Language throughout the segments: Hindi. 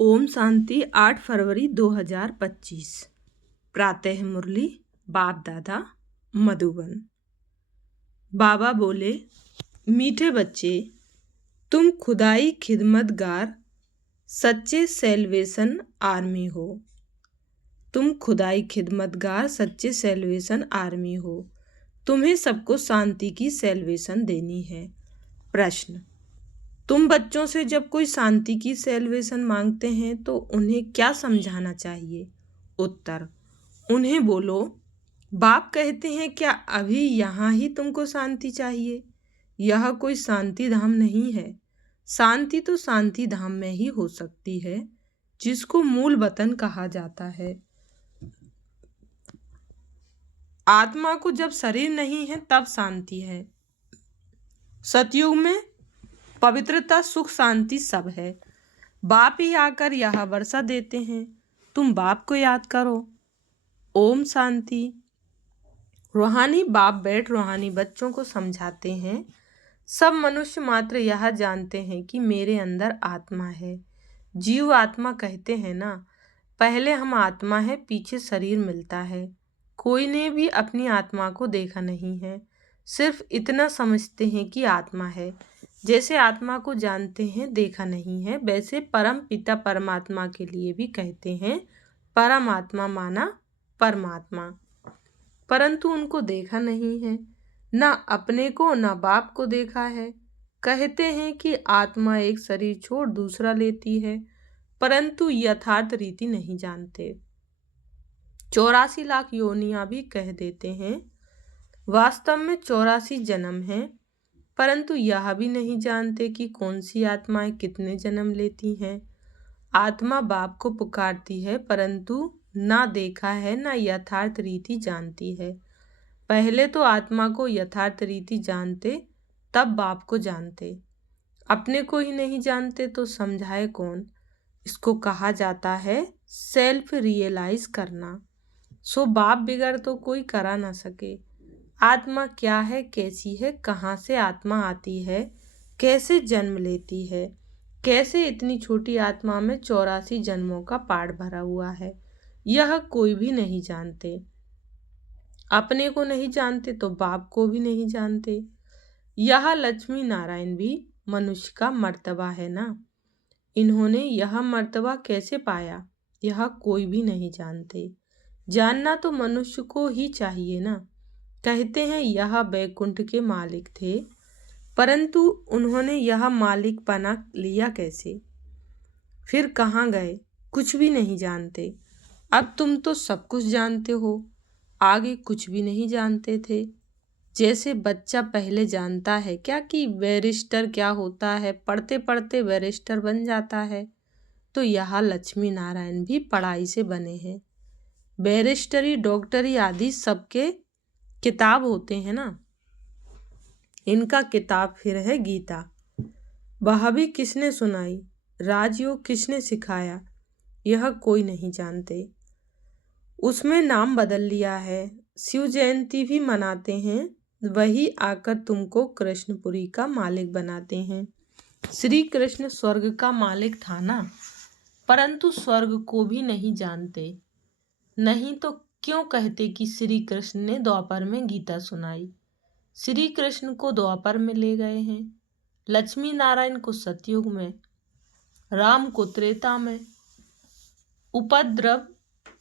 ओम शांति 8 फरवरी 2025। प्रातः मुरली बाप दादा मधुबन। बाबा बोले, मीठे बच्चे, तुम खुदाई खिदमतगार सच्चे सेल्वेशन आर्मी हो। तुम खुदाई खिदमतगार सच्चे सेल्वेशन आर्मी हो। तुम्हें सबको शांति की सेल्वेशन देनी है। प्रश्न, तुम बच्चों से जब कोई शांति की सेल्वेशन मांगते हैं तो उन्हें क्या समझाना चाहिए? उत्तर, उन्हें बोलो, बाप कहते हैं क्या अभी यहाँ ही तुमको शांति चाहिए? यह कोई शांति धाम नहीं है। शांति तो शांति धाम में ही हो सकती है, जिसको मूल वतन कहा जाता है। आत्मा को जब शरीर नहीं है तब शांति है। सतयुग में पवित्रता, सुख, शांति सब है। बाप ही आकर यह वर्षा देते हैं। तुम बाप को याद करो। ओम शांति। रूहानी बाप बैठ रूहानी बच्चों को समझाते हैं। सब मनुष्य मात्र यह जानते हैं कि मेरे अंदर आत्मा है। जीव आत्मा कहते हैं ना, पहले हम आत्मा है, पीछे शरीर मिलता है। कोई ने भी अपनी आत्मा को देखा नहीं है, सिर्फ इतना समझते हैं कि आत्मा है। जैसे आत्मा को जानते हैं, देखा नहीं है, वैसे परम पिता परमात्मा के लिए भी कहते हैं परमात्मा माना परमात्मा, परंतु उनको देखा नहीं है। ना अपने को ना बाप को देखा है। कहते हैं कि आत्मा एक शरीर छोड़ दूसरा लेती है, परंतु यथार्थ रीति नहीं जानते। 84 लाख योनियां भी कह देते हैं। वास्तव में 84 जन्म है, परंतु यह भी नहीं जानते कि कौन सी आत्माएं कितने जन्म लेती हैं। आत्मा बाप को पुकारती है, परंतु ना देखा है ना यथार्थ रीति जानती है। पहले तो आत्मा को यथार्थ रीति जानते, तब बाप को जानते। अपने को ही नहीं जानते तो समझाए कौन? इसको कहा जाता है सेल्फ रियलाइज करना। सो बाप बिगड़ तो कोई करा ना सके। आत्मा क्या है, कैसी है, कहाँ से आत्मा आती है, कैसे जन्म लेती है, कैसे इतनी छोटी आत्मा में 84 जन्मों का पाठ भरा हुआ है, यह कोई भी नहीं जानते। अपने को नहीं जानते तो बाप को भी नहीं जानते। यह लक्ष्मी नारायण भी मनुष्य का मर्तबा है ना। इन्होंने यह मर्तबा कैसे पाया, यह कोई भी नहीं जानते। जानना तो मनुष्य को ही चाहिए ना। कहते हैं यह बैकुंठ के मालिक थे, परंतु उन्होंने यह मालिक पना लिया कैसे? फिर कहाँ गए? कुछ भी नहीं जानते। अब तुम तो सब कुछ जानते हो, आगे कुछ भी नहीं जानते थे। जैसे बच्चा पहले जानता है क्या कि बैरिस्टर क्या होता है, पढ़ते पढ़ते बैरिस्टर बन जाता है, तो यह लक्ष्मी नारायण भी पढ़ाई से बने हैं। बैरिस्टरी, डॉक्टरी आदि सबके किताब होते हैं ना। इनका किताब फिर है गीता। वह भी किसने सुनाई, राजयोग किसने सिखाया, यह कोई नहीं जानते। उसमें नाम बदल लिया है। शिव जयंती भी मनाते हैं, वही आकर तुमको कृष्णपुरी का मालिक बनाते हैं। श्री कृष्ण स्वर्ग का मालिक था ना, परंतु स्वर्ग को भी नहीं जानते। नहीं तो क्यों कहते कि श्री कृष्ण ने द्वापर में गीता सुनाई। श्री कृष्ण को द्वापर में ले गए हैं, लक्ष्मी नारायण को सतयुग में, राम को त्रेता में। उपद्रव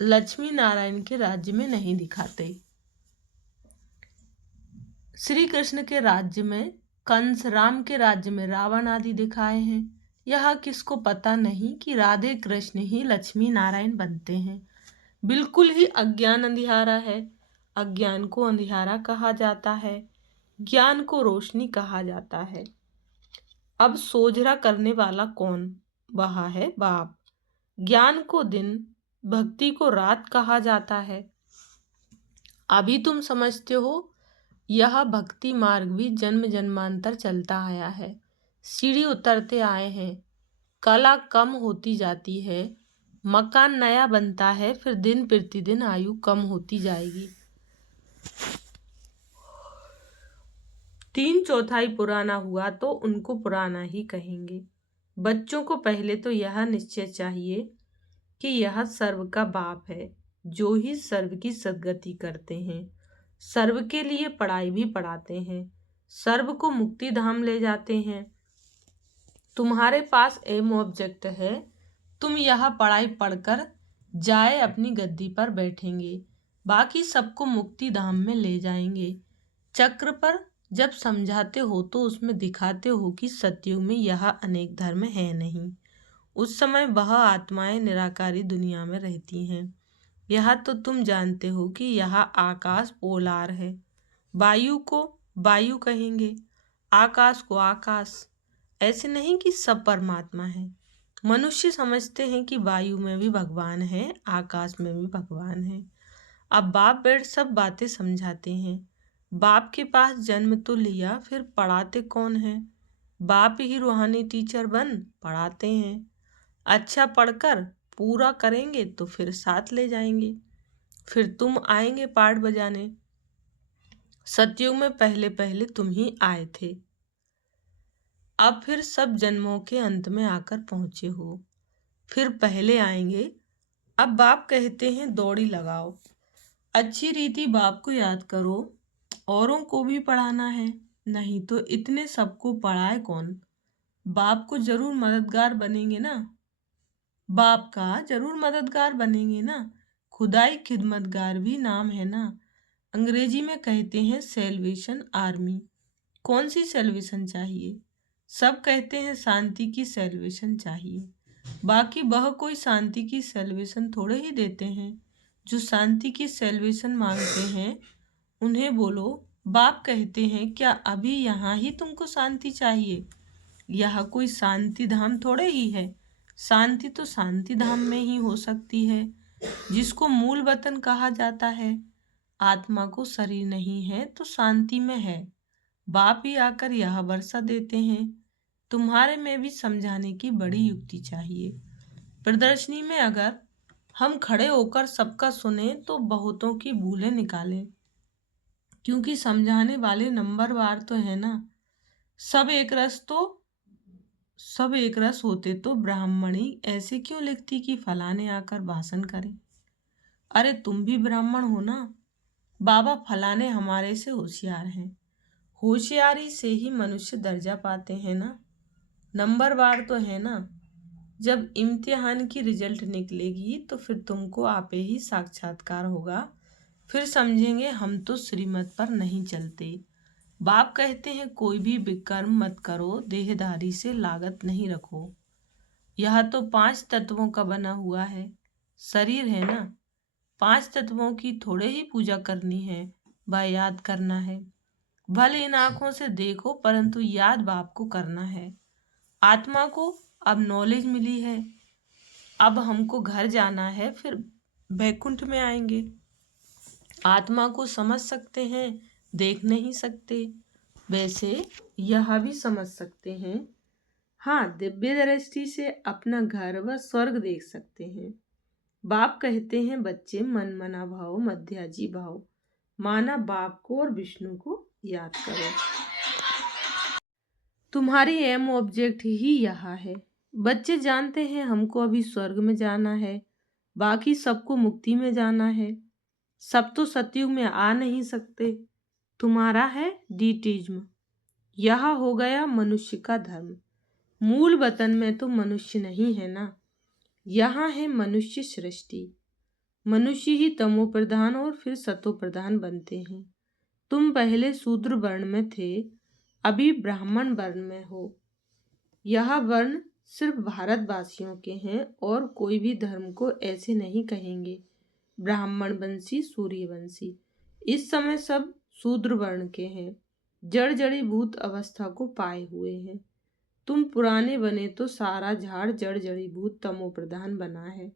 लक्ष्मी नारायण के राज्य में नहीं दिखाते। श्री कृष्ण के राज्य में कंस, राम के राज्य में रावण आदि दिखाए हैं। यह किसको पता नहीं कि राधे कृष्ण ही लक्ष्मी नारायण बनते हैं। बिल्कुल ही अज्ञान अंधियारा है। अज्ञान को अंधियारा कहा जाता है, ज्ञान को रोशनी कहा जाता है। अब सोझरा करने वाला कौन? वह है बाप। ज्ञान को दिन, भक्ति को रात कहा जाता है। अभी तुम समझते हो, यह भक्ति मार्ग भी जन्म जन्मांतर चलता आया है। सीढ़ी उतरते आए हैं, कला कम होती जाती है, मकान नया बनता है, फिर दिन प्रतिदिन आयु कम होती जाएगी। 3/4 पुराना हुआ तो उनको पुराना ही कहेंगे। बच्चों को पहले तो यह निश्चय चाहिए कि यह सर्व का बाप है, जो ही सर्व की सद्गति करते हैं, सर्व के लिए पढ़ाई भी पढ़ाते हैं, सर्व को मुक्ति धाम ले जाते हैं। तुम्हारे पास एम ऑब्जेक्ट है, तुम यह पढ़ाई पढ़कर जाए अपनी गद्दी पर बैठेंगे, बाकी सबको मुक्ति धाम में ले जाएंगे। चक्र पर जब समझाते हो तो उसमें दिखाते हो कि सतयुग में यह अनेक धर्म है नहीं। उस समय वह आत्माएं निराकारी दुनिया में रहती हैं। यह तो तुम जानते हो कि यह आकाश पोलार है। वायु को वायु कहेंगे, आकाश को आकाश। ऐसे नहीं कि सब परमात्मा है। मनुष्य समझते हैं कि वायु में भी भगवान है, आकाश में भी भगवान है। अब बाप बैठ सब बातें समझाते हैं। बाप के पास जन्म तो लिया, फिर पढ़ाते कौन है? बाप ही रूहानी टीचर बन पढ़ाते हैं। अच्छा पढ़कर पूरा करेंगे तो फिर साथ ले जाएंगे, फिर तुम आएंगे पाठ बजाने। सतयुग में पहले पहले तुम ही आए थे, अब फिर सब जन्मों के अंत में आकर पहुंचे हो, फिर पहले आएंगे। अब बाप कहते हैं दौड़ी लगाओ, अच्छी रीति बाप को याद करो, औरों को भी पढ़ाना है, नहीं तो इतने सबको पढ़ाए कौन? बाप को जरूर मददगार बनेंगे ना, बाप का जरूर मददगार बनेंगे ना। खुदाई खिदमतगार भी नाम है ना। अंग्रेजी में कहते हैं सेल्वेशन आर्मी। कौन सी सेल्वेशन चाहिए? सब कहते हैं शांति की सेल्वेशन चाहिए, बाकी वह कोई शांति की सेल्वेशन थोड़े ही देते हैं। जो शांति की सेल्वेशन मांगते हैं उन्हें बोलो, बाप कहते हैं क्या अभी यहाँ ही तुमको शांति चाहिए? यह कोई शांति धाम थोड़े ही है। शांति तो शांति धाम में ही हो सकती है, जिसको मूल वतन कहा जाता है। आत्मा को शरीर नहीं है तो शांति में है। बाप ही आकर यह वर्षा देते हैं। तुम्हारे में भी समझाने की बड़ी युक्ति चाहिए। प्रदर्शनी में अगर हम खड़े होकर सबका सुने तो बहुतों की भूलें निकालें, क्योंकि समझाने वाले नंबरवार तो है ना। सब एक रस होते तो ब्राह्मणी ऐसे क्यों लिखती कि फलाने आकर भाषण करे? अरे तुम भी ब्राह्मण हो ना। बाबा फलाने हमारे से होशियार हैं। होशियारी से ही मनुष्य दर्जा पाते हैं ना। नंबरवार तो है ना। जब इम्तिहान की रिजल्ट निकलेगी तो फिर तुमको आपे ही साक्षात्कार होगा, फिर समझेंगे हम तो श्रीमत पर नहीं चलते। बाप कहते हैं कोई भी विकर्म मत करो, देहधारी से लागत नहीं रखो। यह तो 5 तत्वों का बना हुआ है, शरीर है ना। 5 तत्वों की थोड़े ही पूजा करनी है, वह याद करना है। भले इन आंखों से देखो परंतु याद बाप को करना है। आत्मा को अब नॉलेज मिली है, अब हमको घर जाना है, फिर बैकुंठ में आएंगे। आत्मा को समझ सकते हैं, देख नहीं सकते। वैसे यह भी समझ सकते हैं, हाँ, दिव्य दृष्टि से अपना घर व स्वर्ग देख सकते हैं। बाप कहते हैं बच्चे मन मना भाव मध्याजी भाव, माना बाप को और विष्णु को याद करो। तुम्हारी एम ऑब्जेक्ट ही यह है। बच्चे जानते हैं हमको अभी स्वर्ग में जाना है, बाकी सबको मुक्ति में जाना है। सब तो सतयुग में आ नहीं सकते। तुम्हारा है डीटिज्म, यह हो गया मनुष्य का धर्म। मूल वतन में तो मनुष्य नहीं है ना, यहाँ है मनुष्य सृष्टि। मनुष्य ही तमो प्रधान और फिर सतो प्रधान बनते हैं। तुम पहले शूद्र वर्ण में थे, अभी ब्राह्मण वर्ण में हो। यह वर्ण सिर्फ भारतवासियों के हैं और कोई भी धर्म को ऐसे नहीं कहेंगे ब्राह्मण वंशी सूर्यवंशी। इस समय सब शूद्र वर्ण के हैं, जड़ जड़ी भूत अवस्था को पाए हुए हैं। तुम पुराने बने तो सारा झाड़ जड़ जड़ी भूत तमो प्रधान बना है,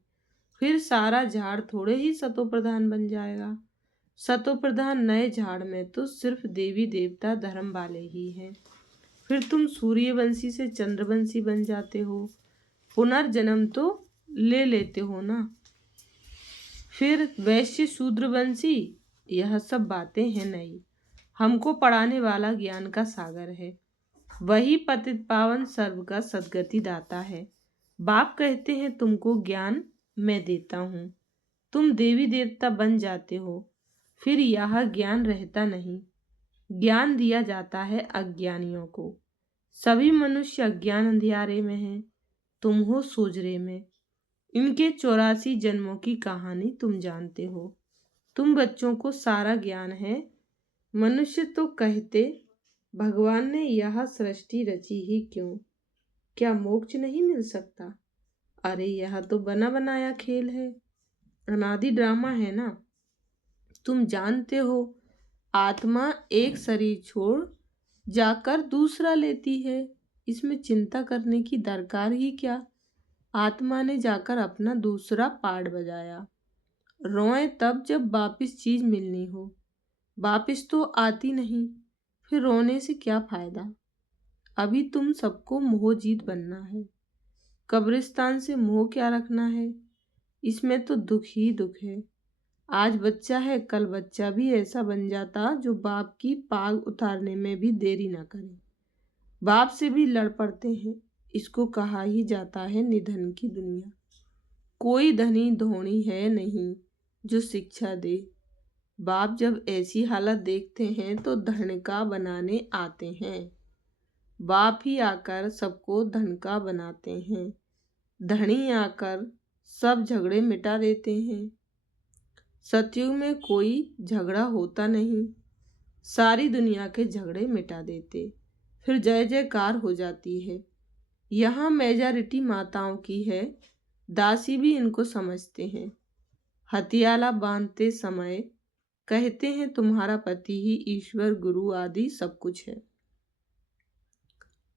फिर सारा झाड़ थोड़े ही सतो प्रधान बन जाएगा। सतो प्रधान नए झाड़ में तो सिर्फ देवी देवता धर्म वाले ही हैं। फिर तुम सूर्यवंशी से चंद्रवंशी बन जाते हो, पुनर्जन्म तो ले लेते हो ना। फिर वैश्य शूद्रवंशी, यह सब बातें हैं नहीं। हमको पढ़ाने वाला ज्ञान का सागर है, वही पतित पावन सर्व का सद्गति दाता है। बाप कहते हैं तुमको ज्ञान मैं देता हूँ, तुम देवी देवता बन जाते हो, फिर यह ज्ञान रहता नहीं। ज्ञान दिया जाता है अज्ञानियों को। सभी मनुष्य अज्ञान अंधियारे में हैं, तुम हो सोजरे में। इनके 84 जन्मों की कहानी तुम जानते हो। तुम बच्चों को सारा ज्ञान है। मनुष्य तो कहते भगवान ने यह सृष्टि रची ही क्यों, क्या मोक्ष नहीं मिल सकता। अरे यह तो बना बनाया खेल है, अनादि ड्रामा है ना। तुम जानते हो आत्मा एक शरीर छोड़ जाकर दूसरा लेती है, इसमें चिंता करने की दरकार ही क्या। आत्मा ने जाकर अपना दूसरा पार्ट बजाया। रोए तब जब वापिस चीज मिलनी हो, वापिस तो आती नहीं, फिर रोने से क्या फायदा। अभी तुम सबको मोह जीत बनना है, कब्रिस्तान से मोह क्या रखना है। इसमें तो दुख ही दुख है। आज बच्चा है, कल बच्चा भी ऐसा बन जाता जो बाप की पाग उतारने में भी देरी ना करे। बाप से भी लड़ पड़ते हैं। इसको कहा ही जाता है निधन की दुनिया। कोई धनी धोनी है नहीं जो शिक्षा दे। बाप जब ऐसी हालत देखते हैं तो धन का बनाने आते हैं। बाप ही आकर सबको धन का बनाते हैं। धनी आकर सब झगड़े मिटा देते हैं। सतयुग में कोई झगड़ा होता नहीं, सारी दुनिया के झगड़े मिटा देते, फिर जय जयकार हो जाती है। यहाँ मेजॉरिटी माताओं की है, दासी भी इनको समझते हैं। हथियाला बांधते समय कहते हैं तुम्हारा पति ही ईश्वर गुरु आदि सब कुछ है।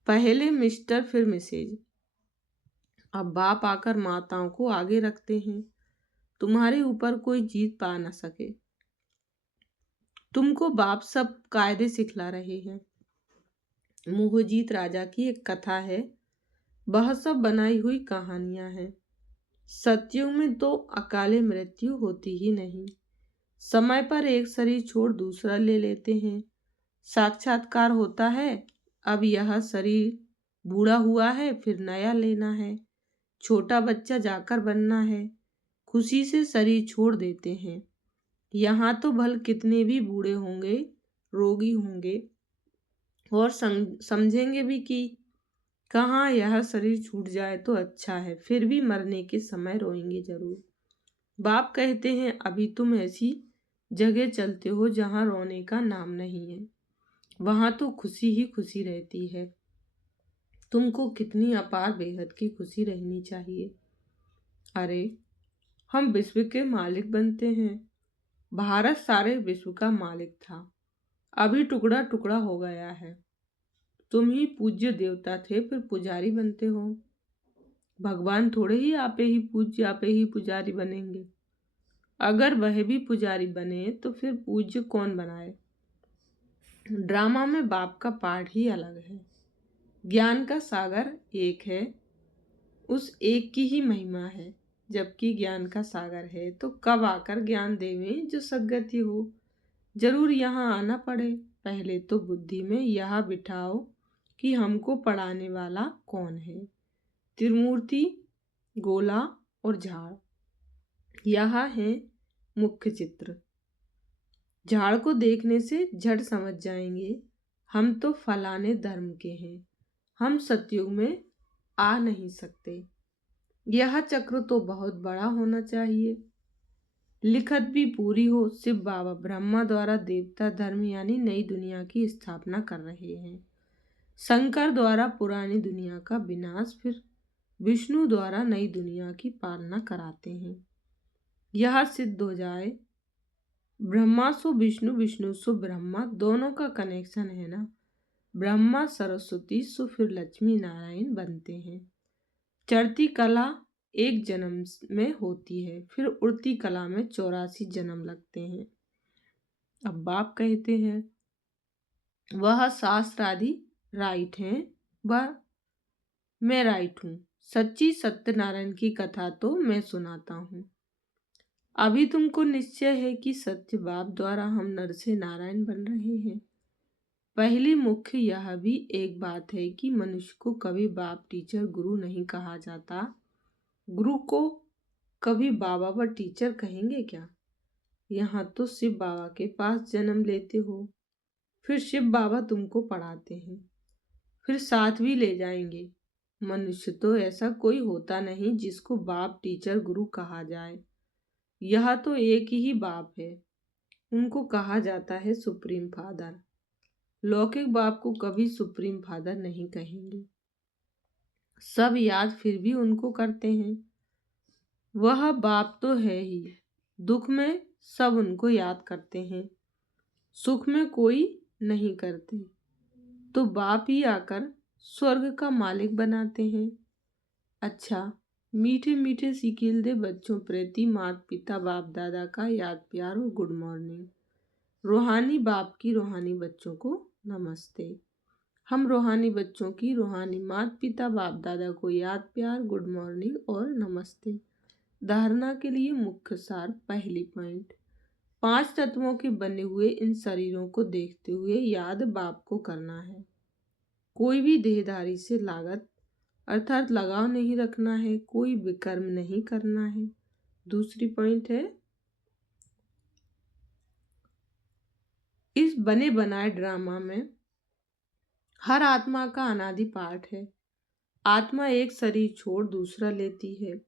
पहले मिस्टर फिर मिसेज। अब बाप आकर माताओं को आगे रखते हैं, तुम्हारे ऊपर कोई जीत पा न सके। तुमको बाप सब कायदे सिखला रहे हैं। मोहजीत राजा की एक कथा है, वह सब बनाई हुई कहानियां हैं। सतयुग में तो अकाले मृत्यु होती ही नहीं, समय पर एक शरीर छोड़ दूसरा ले लेते हैं। साक्षात्कार होता है, अब यह शरीर बूढ़ा हुआ है, फिर नया लेना है। छोटा बच्चा जाकर बनना है, खुशी से शरीर छोड़ देते हैं। यहाँ तो भल कितने भी बूढ़े होंगे, रोगी होंगे और समझेंगे भी कि कहाँ यह शरीर छूट जाए तो अच्छा है, फिर भी मरने के समय रोएंगे जरूर। बाप कहते हैं अभी तुम ऐसी जगह चलते हो जहाँ रोने का नाम नहीं है, वहाँ तो खुशी ही खुशी रहती है। तुमको कितनी अपार बेहद की खुशी रहनी चाहिए। अरे हम विश्व के मालिक बनते हैं। भारत सारे विश्व का मालिक था, अभी टुकड़ा टुकड़ा हो गया है। तुम ही पूज्य देवता थे, फिर पुजारी बनते हो। भगवान थोड़े ही आपे ही पूज्य आपे ही पुजारी बनेंगे। अगर वह भी पुजारी बने तो फिर पूज्य कौन बनाए। ड्रामा में बाप का पार्ट ही अलग है। ज्ञान का सागर एक है, उस एक की ही महिमा है। जबकि ज्ञान का सागर है तो कब आकर ज्ञान देवें जो सद्गति हो। जरूर यहाँ आना पड़े। पहले तो बुद्धि में यह बिठाओ कि हमको पढ़ाने वाला कौन है। त्रिमूर्ति, गोला और झाड़, यह है मुख्य चित्र। झाड़ को देखने से झट समझ जाएंगे हम तो फलाने धर्म के हैं, हम सतयुग में आ नहीं सकते। यह चक्र तो बहुत बड़ा होना चाहिए, लिखत भी पूरी हो। शिव बाबा ब्रह्मा द्वारा देवता धर्म यानी नई दुनिया की स्थापना कर रहे हैं। शंकर द्वारा पुरानी दुनिया का विनाश, फिर विष्णु द्वारा नई दुनिया की पालना कराते हैं। यह सिद्ध हो जाए ब्रह्मा सो विष्णु, विष्णु सो ब्रह्मा, दोनों का कनेक्शन है ना। ब्रह्मा सरस्वती सो फिर लक्ष्मी नारायण बनते हैं। चढ़ती कला एक जन्म में होती है, फिर उड़ती कला में 84 जन्म लगते हैं। अब बाप कहते हैं वह शास्त्रादि राइट हैं, वह मैं राइट हूँ। सच्ची सत्यनारायण की कथा तो मैं सुनाता हूँ। अभी तुमको निश्चय है कि सत्य बाप द्वारा हम नर से नारायण बन रहे हैं। पहली मुख्य यह भी एक बात है कि मनुष्य को कभी बाप टीचर गुरु नहीं कहा जाता। गुरु को कभी बाबा व टीचर कहेंगे क्या? यहाँ तो शिव बाबा के पास जन्म लेते हो, फिर शिव बाबा तुमको पढ़ाते हैं, फिर साथ भी ले जाएंगे। मनुष्य तो ऐसा कोई होता नहीं जिसको बाप टीचर गुरु कहा जाए। यह तो एक ही बाप है, उनको कहा जाता है सुप्रीम फादर। लौकिक बाप को कभी सुप्रीम फादर नहीं कहेंगे। सब याद फिर भी उनको करते हैं। वह बाप तो है ही। दुख में सब उनको याद करते हैं, सुख में कोई नहीं करते। तो बाप ही आकर स्वर्ग का मालिक बनाते हैं। अच्छा, मीठे मीठे सिकील दे बच्चों प्रति माता पिता बाप दादा का याद प्यार और गुड मॉर्निंग। रूहानी बाप की रूहानी बच्चों को नमस्ते। हम रूहानी बच्चों की रूहानी माता पिता बाप दादा को याद प्यार गुड मॉर्निंग और नमस्ते। धारणा के लिए मुख्य सार। पहली पॉइंट, 5 तत्वों के बने हुए इन शरीरों को देखते हुए याद बाप को करना है। कोई भी देहधारी से लागत अर्थात लगाव नहीं रखना है, कोई विकर्म नहीं करना है। दूसरी पॉइंट है, इस बने बनाए ड्रामा में हर आत्मा का अनादि पाठ है। आत्मा एक शरीर छोड़ दूसरा लेती है,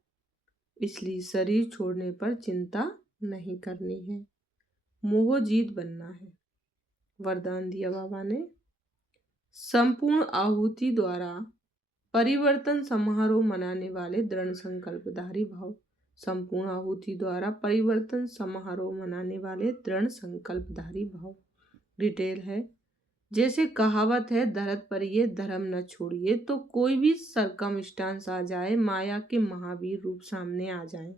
इसलिए शरीर छोड़ने पर चिंता नहीं करनी है। मोह जीत बनना है। वरदान दिया बाबा ने, संपूर्ण आहुति द्वारा परिवर्तन समारोह मनाने वाले दृढ़ संकल्पधारी भाव। संपूर्ण आहुति द्वारा परिवर्तन समारोह मनाने वाले दृढ़ संकल्पधारी भाव। डिटेल है, जैसे कहावत है, धरत पर ये धर्म न छोड़िए, तो कोई भी सरकमस्टांस आ जाए, माया के महावीर रूप सामने आ जाए,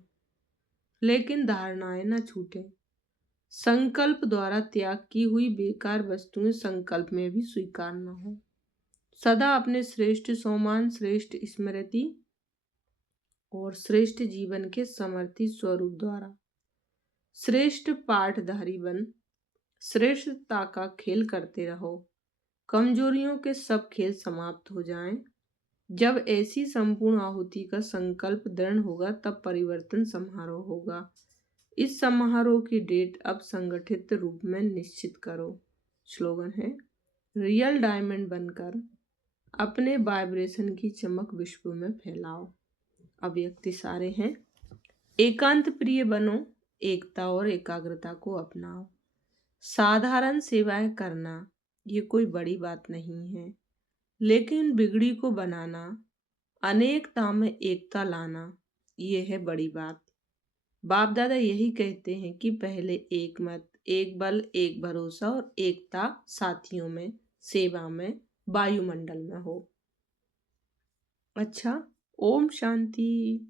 लेकिन धारणाएं न छूटे। संकल्प द्वारा त्याग की हुई बेकार वस्तुएं संकल्प में भी स्वीकार न हो। सदा अपने श्रेष्ठ सोमान, श्रेष्ठ स्मृति और श्रेष्ठ जीवन के समर्थी स्वरूप द्वारा श्रेष्ठ पाठधारी बन श्रेष्ठता का खेल करते रहो। कमजोरियों के सब खेल समाप्त हो जाएं। जब ऐसी संपूर्ण आहुति का संकल्प दृढ़ होगा तब परिवर्तन समारोह होगा। इस समारोह की डेट अब संगठित रूप में निश्चित करो। स्लोगन है, रियल डायमंड बनकर अपने वाइब्रेशन की चमक विश्व में फैलाओ। अव्यक्ति सारे हैं, एकांत प्रिय बनो, एकता और एकाग्रता को अपनाओ। साधारण सेवाएं करना ये कोई बड़ी बात नहीं है, लेकिन बिगड़ी को बनाना, अनेकता में एकता लाना, ये है बड़ी बात। बाप दादा यही कहते हैं कि पहले एक मत, एक बल, एक भरोसा और एकता साथियों में, सेवा में, वायुमंडल में हो। अच्छा, ओम शांति।